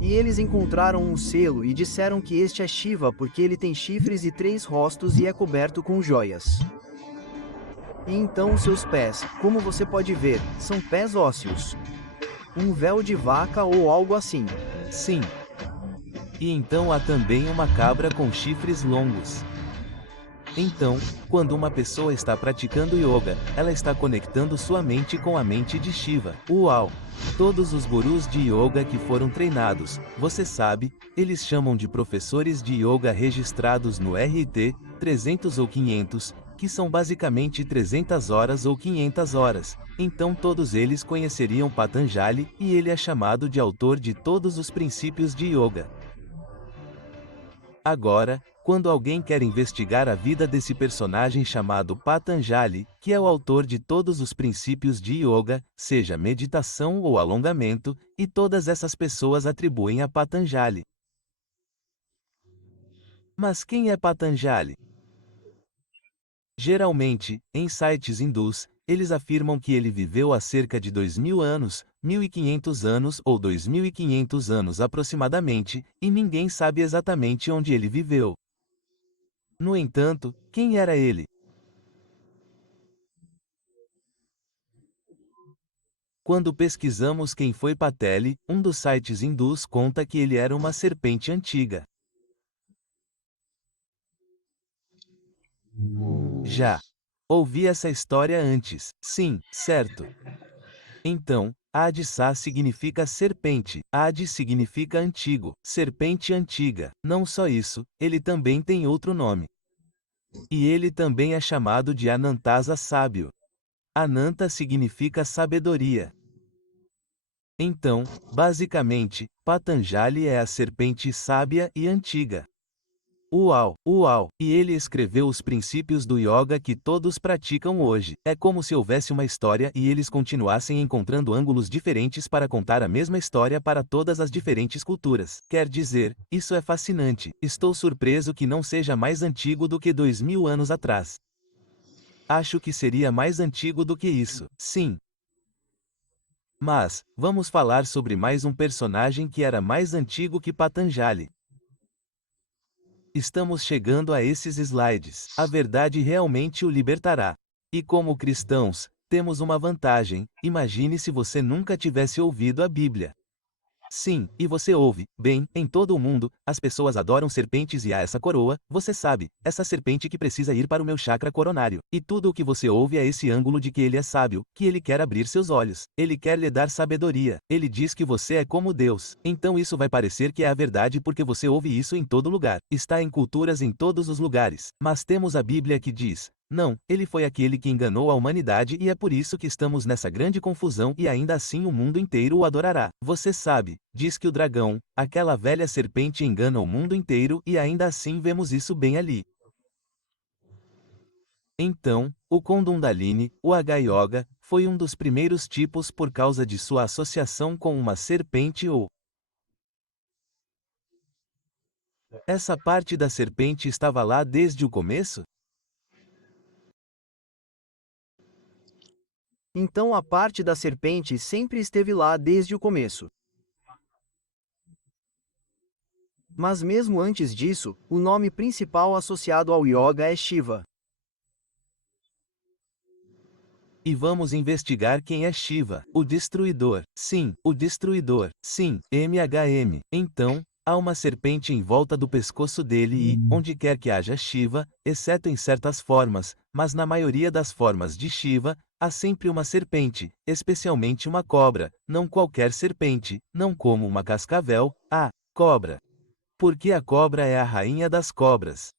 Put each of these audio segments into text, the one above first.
E eles encontraram um selo e disseram que este é Shiva porque ele tem chifres e 3 rostos e é coberto com joias. E então seus pés, como você pode ver, são pés ósseos. Um véu de vaca ou algo assim. Sim. E então há também uma cabra com chifres longos. Então, quando uma pessoa está praticando yoga, ela está conectando sua mente com a mente de Shiva. Uau! Todos os gurus de yoga que foram treinados, você sabe, eles chamam de professores de yoga registrados no RT 300 ou 500, que são basicamente 300 horas ou 500 horas. Então todos eles conheceriam Patanjali e ele é chamado de autor de todos os princípios de yoga. Agora, quando alguém quer investigar a vida desse personagem chamado Patanjali, que é o autor de todos os princípios de yoga, seja meditação ou alongamento, e todas essas pessoas atribuem a Patanjali. Mas quem é Patanjali? Geralmente, em sites hindus, eles afirmam que ele viveu há cerca de 2000 anos, 1500 anos ou 2500 anos aproximadamente, e ninguém sabe exatamente onde ele viveu. No entanto, quem era ele? Quando pesquisamos quem foi Pateli, um dos sites hindus conta que ele era uma serpente antiga. Já ouvi essa história antes. Sim, certo. Então, Adissa significa serpente, Adi significa antigo, serpente antiga. Não só isso, ele também tem outro nome. E ele também é chamado de Anantasa sábio. Ananta significa sabedoria. Então, basicamente, Patanjali é a serpente sábia e antiga. Uau, uau! E ele escreveu os princípios do yoga que todos praticam hoje. É como se houvesse uma história e eles continuassem encontrando ângulos diferentes para contar a mesma história para todas as diferentes culturas. Quer dizer, isso é fascinante. Estou surpreso que não seja mais antigo do que 2000 anos atrás. Acho que seria mais antigo do que isso. Sim. Mas, vamos falar sobre mais um personagem que era mais antigo que Patanjali. Estamos chegando a esses slides. A verdade realmente o libertará. E como cristãos, temos uma vantagem. Imagine se você nunca tivesse ouvido a Bíblia. Sim, e você ouve, bem, em todo o mundo, as pessoas adoram serpentes e há essa coroa, você sabe, essa serpente que precisa ir para o meu chakra coronário. E tudo o que você ouve é esse ângulo de que ele é sábio, que ele quer abrir seus olhos, ele quer lhe dar sabedoria, ele diz que você é como Deus. Então isso vai parecer que é a verdade porque você ouve isso em todo lugar, está em culturas em todos os lugares. Mas temos a Bíblia que diz: não, ele foi aquele que enganou a humanidade e é por isso que estamos nessa grande confusão e ainda assim o mundo inteiro o adorará. Você sabe, diz que o dragão, aquela velha serpente engana o mundo inteiro e ainda assim vemos isso bem ali. Então, o Kundalini, o Hatha-yoga, foi um dos primeiros tipos por causa de sua associação com uma serpente ou... Essa parte da serpente estava lá desde o começo? Então a parte da serpente sempre esteve lá desde o começo. Mas mesmo antes disso, o nome principal associado ao yoga é Shiva. E vamos investigar quem é Shiva, o destruidor. Sim, o destruidor. Sim, MHM. Então, há uma serpente em volta do pescoço dele e, onde quer que haja Shiva, exceto em certas formas, mas na maioria das formas de Shiva, há sempre uma serpente, especialmente uma cobra, não qualquer serpente, não como uma cascavel, a cobra. Porque a cobra é a rainha das cobras.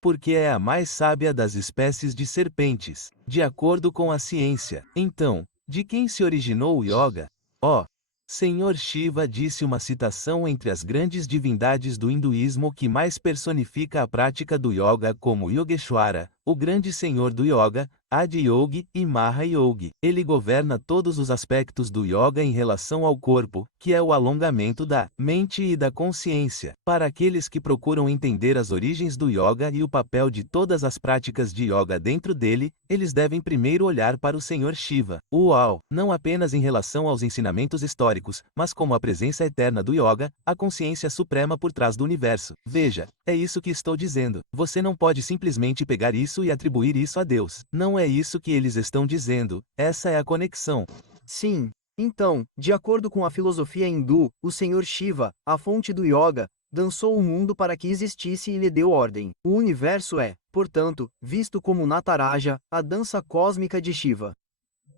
Porque é a mais sábia das espécies de serpentes, de acordo com a ciência. Então, de quem se originou o yoga? Ó, Senhor Shiva disse uma citação entre as grandes divindades do hinduísmo que mais personifica a prática do yoga como Yogeshwara, o grande senhor do yoga, Adi Yogi e Maha Yogi. Ele governa todos os aspectos do yoga em relação ao corpo, que é o alongamento da mente e da consciência. Para aqueles que procuram entender as origens do yoga e o papel de todas as práticas de yoga dentro dele, eles devem primeiro olhar para o Senhor Shiva. Uau! Não apenas em relação aos ensinamentos históricos, mas como a presença eterna do yoga, a consciência suprema por trás do universo. Veja, é isso que estou dizendo. Você não pode simplesmente pegar isso e atribuir isso a Deus. Não é isso que eles estão dizendo. Essa é a conexão. Sim. Então, de acordo com a filosofia hindu, o Senhor Shiva, a fonte do yoga, dançou o mundo para que existisse e lhe deu ordem. O universo é, portanto, visto como Nataraja, a dança cósmica de Shiva.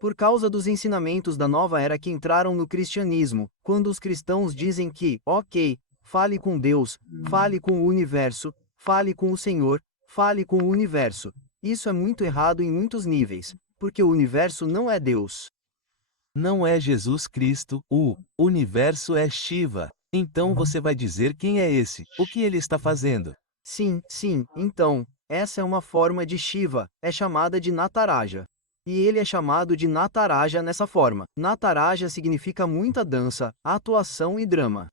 Por causa dos ensinamentos da nova era que entraram no cristianismo, quando os cristãos dizem que, ok, fale com Deus, fale com o universo, fale com o Senhor, fale com o universo. Isso é muito errado em muitos níveis, porque o universo não é Deus. Não é Jesus Cristo, o universo é Shiva. Então você vai dizer quem é esse, o que ele está fazendo. Sim, então, essa é uma forma de Shiva, é chamada de Nataraja. E ele é chamado de Nataraja nessa forma. Nataraja significa muita dança, atuação e drama.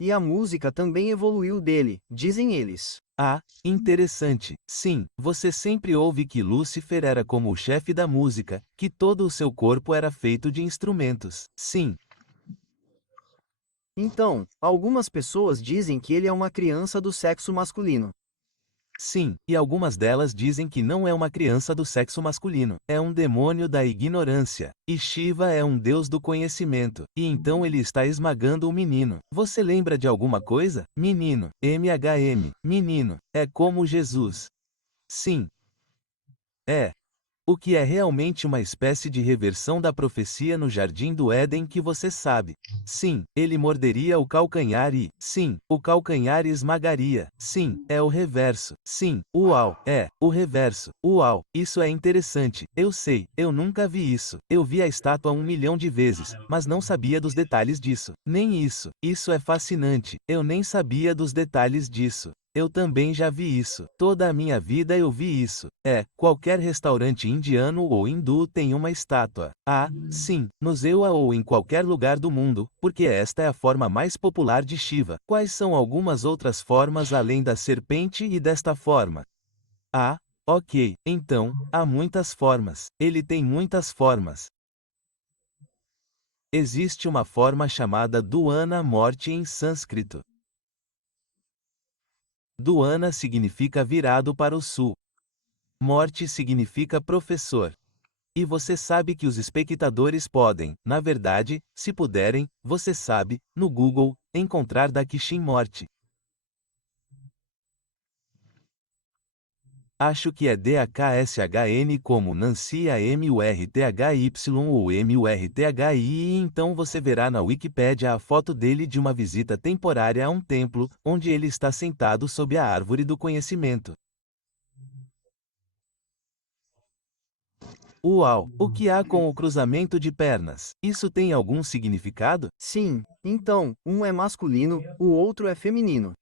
E a música também evoluiu dele, dizem eles. Ah, interessante. Sim, você sempre ouve que Lúcifer era como o chefe da música, que todo o seu corpo era feito de instrumentos. Sim. Então, algumas pessoas dizem que ele é uma criança do sexo masculino. Sim, e algumas delas dizem que não é uma criança do sexo masculino, é um demônio da ignorância. E Shiva é um deus do conhecimento, e então ele está esmagando o menino. Você lembra de alguma coisa? Menino, menino, é como Jesus. Sim. É. O que é realmente uma espécie de reversão da profecia no Jardim do Éden que você sabe. Sim, ele morderia o calcanhar e, sim, o calcanhar esmagaria. Sim, é o reverso. Sim, uau, é, o reverso. Uau, isso é interessante. Eu sei, eu nunca vi isso. Eu vi a estátua 1 milhão de vezes, mas não sabia dos detalhes disso. Nem isso. Isso é fascinante. Eu nem sabia dos detalhes disso. Eu também já vi isso. Toda a minha vida eu vi isso. Qualquer restaurante indiano ou hindu tem uma estátua. Ah, sim, no Zewa ou em qualquer lugar do mundo, porque esta é a forma mais popular de Shiva. Quais são algumas outras formas além da serpente e desta forma? Ah, ok, então, há muitas formas. Ele tem muitas formas. Existe uma forma chamada Duana morte em sânscrito. Duana significa virado para o sul. Morte significa professor. E você sabe que os espectadores podem, na verdade, se puderem, você sabe, no Google, encontrar Dakishin morte. Acho que é DAKSHN como Nancy AMURTHY ou MURTHI e então você verá na Wikipédia a foto dele de uma visita temporária a um templo, onde ele está sentado sob a árvore do conhecimento. Uau! O que há com o cruzamento de pernas? Isso tem algum significado? Sim, então, um é masculino, o outro é feminino.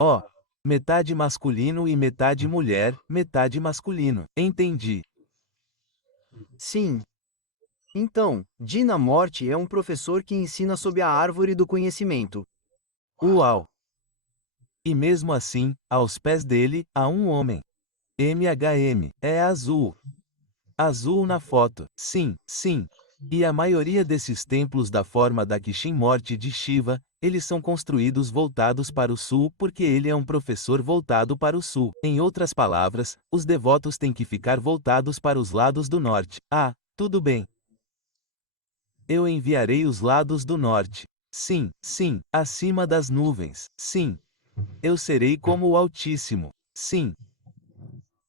Oh! Metade masculino e metade mulher, metade masculino. Entendi. Sim. Então, Dina Morte é um professor que ensina sob a árvore do conhecimento. Uau! E mesmo assim, aos pés dele, há um homem. É azul. Azul na foto. Sim. E a maioria desses templos da forma da Kishin morte de Shiva, eles são construídos voltados para o sul porque ele é um professor voltado para o sul. Em outras palavras, os devotos têm que ficar voltados para os lados do norte. Ah, tudo bem. Eu enviarei os lados do norte. Sim, acima das nuvens. Sim. Eu serei como o Altíssimo. Sim.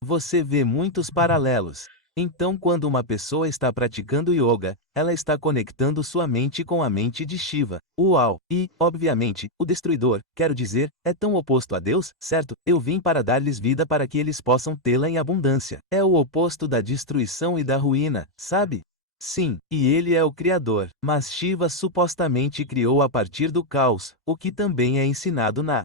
Você vê muitos paralelos. Então, quando uma pessoa está praticando yoga, ela está conectando sua mente com a mente de Shiva. Uau! E, obviamente, o destruidor, quero dizer, é tão oposto a Deus, certo? Eu vim para dar-lhes vida para que eles possam tê-la em abundância. É o oposto da destruição e da ruína, sabe? Sim, e ele é o Criador. Mas Shiva supostamente criou a partir do caos, o que também é ensinado na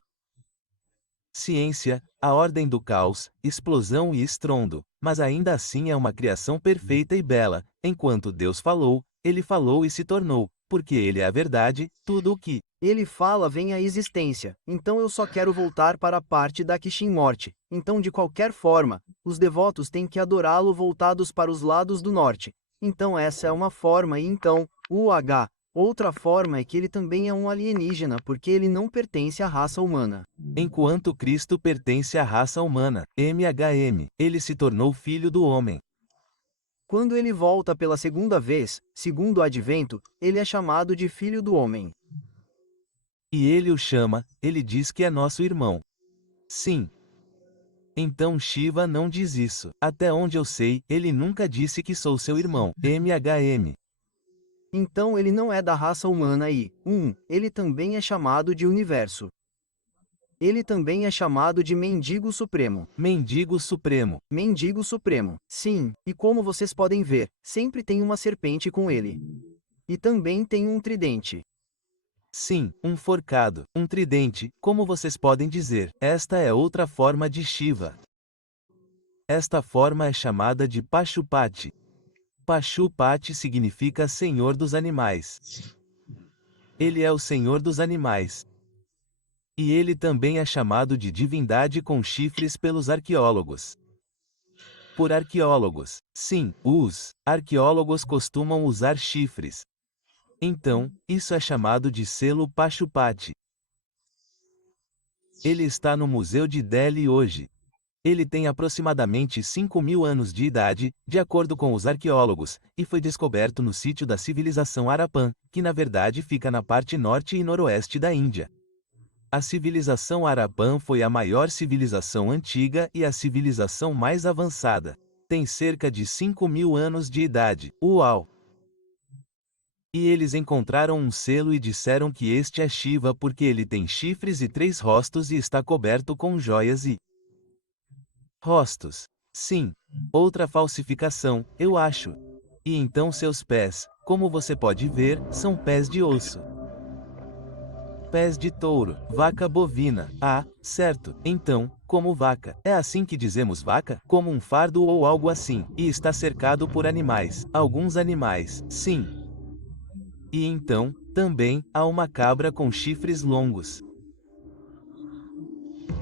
ciência, a ordem do caos, explosão e estrondo. mas ainda assim é uma criação perfeita e bela. Enquanto Deus falou, ele falou e se tornou, porque ele é a verdade, tudo o que ele fala vem à existência. Então eu só quero voltar para a parte da Kishin-morte. Então de qualquer forma, os devotos têm que adorá-lo voltados para os lados do norte. Então essa é uma forma e então, outra forma é que ele também é um alienígena porque ele não pertence à raça humana. enquanto Cristo pertence à raça humana, ele se tornou filho do homem. Quando ele volta pela segunda vez, segundo o advento, ele é chamado de filho do homem. E ele o chama, ele diz que é nosso irmão. Sim. Então Shiva não diz isso. Até onde eu sei, ele nunca disse que sou seu irmão. Então ele não é da raça humana e, ele também é chamado de universo. Ele também é chamado de Mendigo Supremo. Mendigo Supremo. Mendigo Supremo. Sim, e como vocês podem ver, sempre tem uma serpente com ele. E também tem um tridente. Sim, um forcado, um tridente, como vocês podem dizer. Esta é outra forma de Shiva. Esta forma é chamada de Pashupati. Pashupati significa Senhor dos Animais. Ele é o Senhor dos Animais. E ele também é chamado de divindade com chifres pelos arqueólogos. Por arqueólogos, sim, os arqueólogos costumam usar chifres. Então, isso é chamado de selo Pashupati. Ele está no Museu de Delhi hoje. Ele tem aproximadamente 5.000 anos de idade, de acordo com os arqueólogos, e foi descoberto no sítio da civilização Harappan, que na verdade fica na parte norte e noroeste da Índia. A civilização Harappan foi a maior civilização antiga e a civilização mais avançada. Tem cerca de 5.000 anos de idade. Uau! E eles encontraram um selo e disseram que este é Shiva porque ele tem chifres e 3 rostos e está coberto com joias e rostos. Sim. Outra falsificação, eu acho. E então seus pés, como você pode ver, são pés de osso. Pés de touro, vaca bovina. Ah, certo. Então, como vaca. É assim que dizemos vaca? Como um fardo ou algo assim. E está cercado por animais. Alguns animais, sim. E então, também, há uma cabra com chifres longos.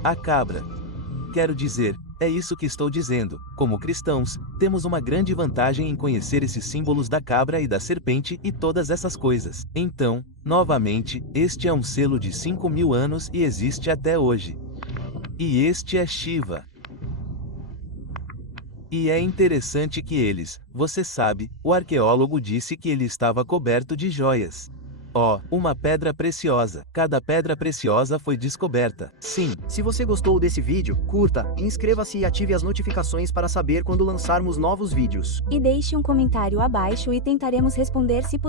A cabra. Quero dizer, é isso que estou dizendo. Como cristãos, temos uma grande vantagem em conhecer esses símbolos da cabra e da serpente e todas essas coisas. Então, novamente, este é um selo de 5.000 anos e existe até hoje. E este é Shiva. E é interessante que você sabe, o arqueólogo disse que ele estava coberto de joias. Uma pedra preciosa. Cada pedra preciosa foi descoberta. Sim. Se você gostou desse vídeo, curta, inscreva-se e ative as notificações para saber quando lançarmos novos vídeos. E deixe um comentário abaixo e tentaremos responder se puder.